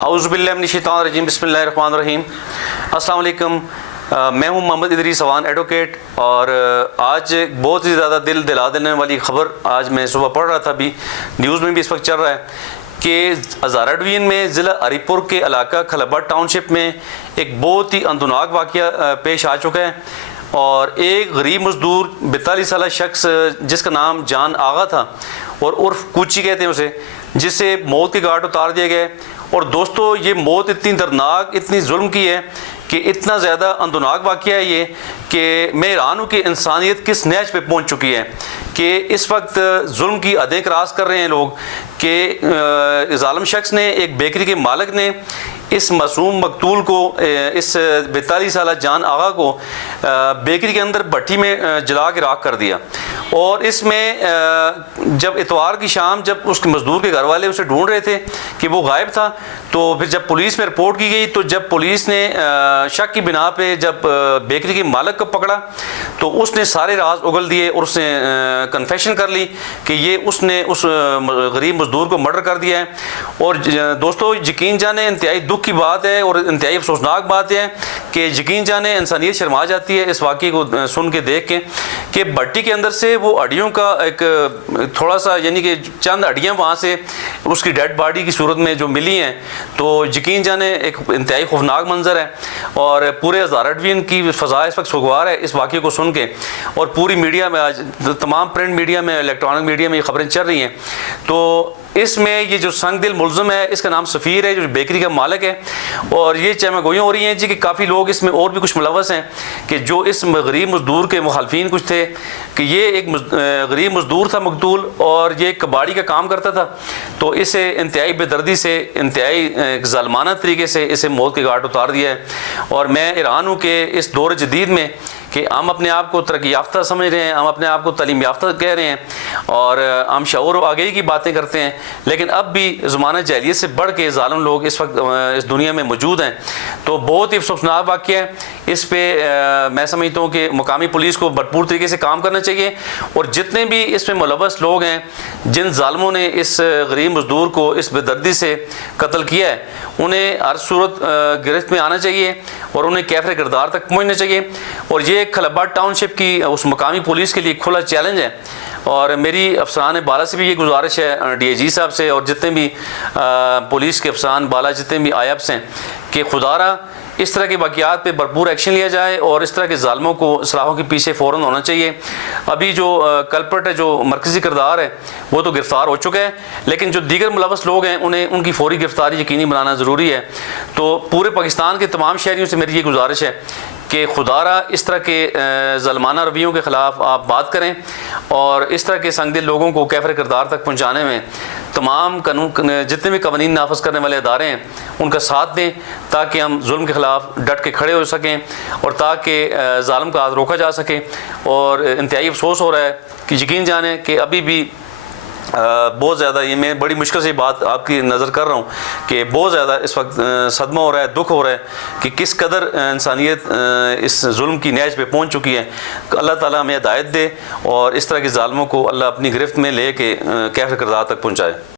اعوذ باللہ من الشیطان الرجیم، بسم اللہ الرحمن الرحیم۔ السلام علیکم، میں ہوں محمد ادریس اوان ایڈوکیٹ، اور آج بہت ہی زیادہ دل دلا دینے والی خبر آج میں صبح پڑھ رہا تھا، ابھی نیوز میں بھی اس وقت چل رہا ہے کہ ہزارہ ڈویژن میں ضلع ہریپور کے علاقہ کھلبا ٹاؤن شپ میں ایک بہت ہی اندوناک واقعہ پیش آ چکا ہے، اور ایک غریب مزدور 42 سالہ شخص جس کا نام جان آغا تھا اور عرف کوچی کہتے ہیں اسے، جسے موت کے گھاٹ اتار دیا گیا۔ اور دوستو، یہ موت اتنی دردناک، اتنی ظلم کی ہے کہ اتنا زیادہ اندوناک واقعہ ہے یہ کہ میں حیران ہوں کہ انسانیت کس نہج پہ پہنچ چکی ہے کہ اس وقت ظلم کی حدیں کراس کر رہے ہیں لوگ، کہ ظالم شخص نے، ایک بیکری کے مالک نے اس معصوم مقتول کو، اس 42 سالہ جان آغا کو بیکری کے اندر بھٹی میں جلا کے راکھ کر دیا۔ اور اس میں جب اتوار کی شام جب اس کے مزدور کے گھر والے اسے ڈھونڈ رہے تھے کہ وہ غائب تھا، تو پھر جب پولیس میں رپورٹ کی گئی، تو جب پولیس نے شک کی بنا پہ جب بیکری کے مالک کو پکڑا تو اس نے سارے راز اگل دیے، اور اس نے کنفیشن کر لی کہ یہ اس نے اس غریب مزدور کو مرڈر کر دیا ہے۔ اور دوستو، یقین جانے انتہائی دکھ کی بات ہے اور انتہائی افسوسناک بات ہے کہ یقین جانے انسانیت شرما جاتی ہے اس واقعے کو سن کے، دیکھ کے، کہ بھٹی کے اندر سے وہ ہڈیوں کا ایک تھوڑا سا، یعنی کہ چند ہڈیاں وہاں سے اس کی ڈیڈ باڈی کی صورت میں جو ملی ہیں، تو یقین جانے ایک انتہائی خوفناک منظر ہے، اور پورے ہزارہ ڈویژن کی فضا اس وقت سوگوار ہے اس واقعے کو سن کے، اور پوری میڈیا میں آج تمام پرنٹ میڈیا میں، الیکٹرانک میڈیا میں یہ خبریں چل رہی ہیں۔ تو اس میں یہ جو سنگ دل ملزم ہے، اس کا نام سفیر ہے، جو بیکری کا مالک ہے، اور یہ چہمہ گوئیاں ہو رہی ہیں جی کہ کافی لوگ اس میں اور بھی کچھ ملوث ہیں، کہ جو اس غریب مزدور کے مخالفین کچھ تھے، کہ یہ ایک غریب مزدور تھا مقتول، اور یہ کباڑی کا کام کرتا تھا، تو اسے انتہائی بے دردی سے، انتہائی ظالمانہ طریقے سے اسے موت کے گھاٹ اتار دیا ہے۔ اور میں حیران ہوں کہ اس دور جدید میں کہ ہم اپنے آپ کو ترقی یافتہ سمجھ رہے ہیں، ہم اپنے آپ کو تعلیم یافتہ کہہ رہے ہیں، اور ہم شعور و آگہی کی باتیں کرتے ہیں، لیکن اب بھی زمانہ جاہلیت سے بڑھ کے ظالم لوگ اس وقت اس دنیا میں موجود ہیں۔ تو بہت ہی افسوسناک واقعہ ہے، اس پہ میں سمجھتا ہوں کہ مقامی پولیس کو بھرپور طریقے سے کام کرنا چاہیے، اور جتنے بھی اس میں ملوث لوگ ہیں، جن ظالموں نے اس غریب مزدور کو اس بے دردی سے قتل کیا ہے، انہیں ہر صورت گرفت میں آنا چاہیے، اور انہیں کیفر کردار تک پہنچنا چاہیے۔ اور یہ کھلبا ٹاؤن شپ کی اس مقامی پولیس کے لیے کھلا چیلنج ہے، اور میری افسران بالا سے بھی یہ گزارش ہے، ڈی اے جی صاحب سے، اور جتنے بھی پولیس کے افسران بالا، جتنے بھی آئی ایفس ہیں، کہ خدا را اس طرح کے واقعات پہ بھرپور ایکشن لیا جائے، اور اس طرح کے ظالموں کو سلاخوں کے پیچھے فوراً ہونا چاہیے۔ ابھی جو کلپرٹ ہے، جو مرکزی کردار ہے، وہ تو گرفتار ہو چکا ہے، لیکن جو دیگر ملوث لوگ ہیں ان کی فوری گرفتاری یقینی بنانا ضروری ہے۔ تو پورے پاکستان کے تمام شہریوں سے میری یہ گزارش ہے کہ خدا را اس طرح کے ظالمانہ رویوں کے خلاف آپ بات کریں، اور اس طرح کے سنگ دل لوگوں کو کیفر کردار تک پہنچانے میں تمام قانون، جتنے بھی قوانین نافذ کرنے والے ادارے ہیں، ان کا ساتھ دیں، تاکہ ہم ظلم کے خلاف ڈٹ کے کھڑے ہو سکیں، اور تاکہ ظالم کا ہاتھ روکا جا سکے۔ اور انتہائی افسوس ہو رہا ہے کہ یقین جانیں کہ ابھی بھی بہت زیادہ، یہ میں بڑی مشکل سے بات آپ کی نظر کر رہا ہوں کہ بہت زیادہ اس وقت صدمہ ہو رہا ہے، دکھ ہو رہا ہے کہ کس قدر انسانیت اس ظلم کی نہج پہ پہنچ چکی ہے۔ اللہ تعالیٰ ہمیں ہدایت دے، اور اس طرح کے ظالموں کو اللہ اپنی گرفت میں لے کے کیفر کردار تک پہنچائے۔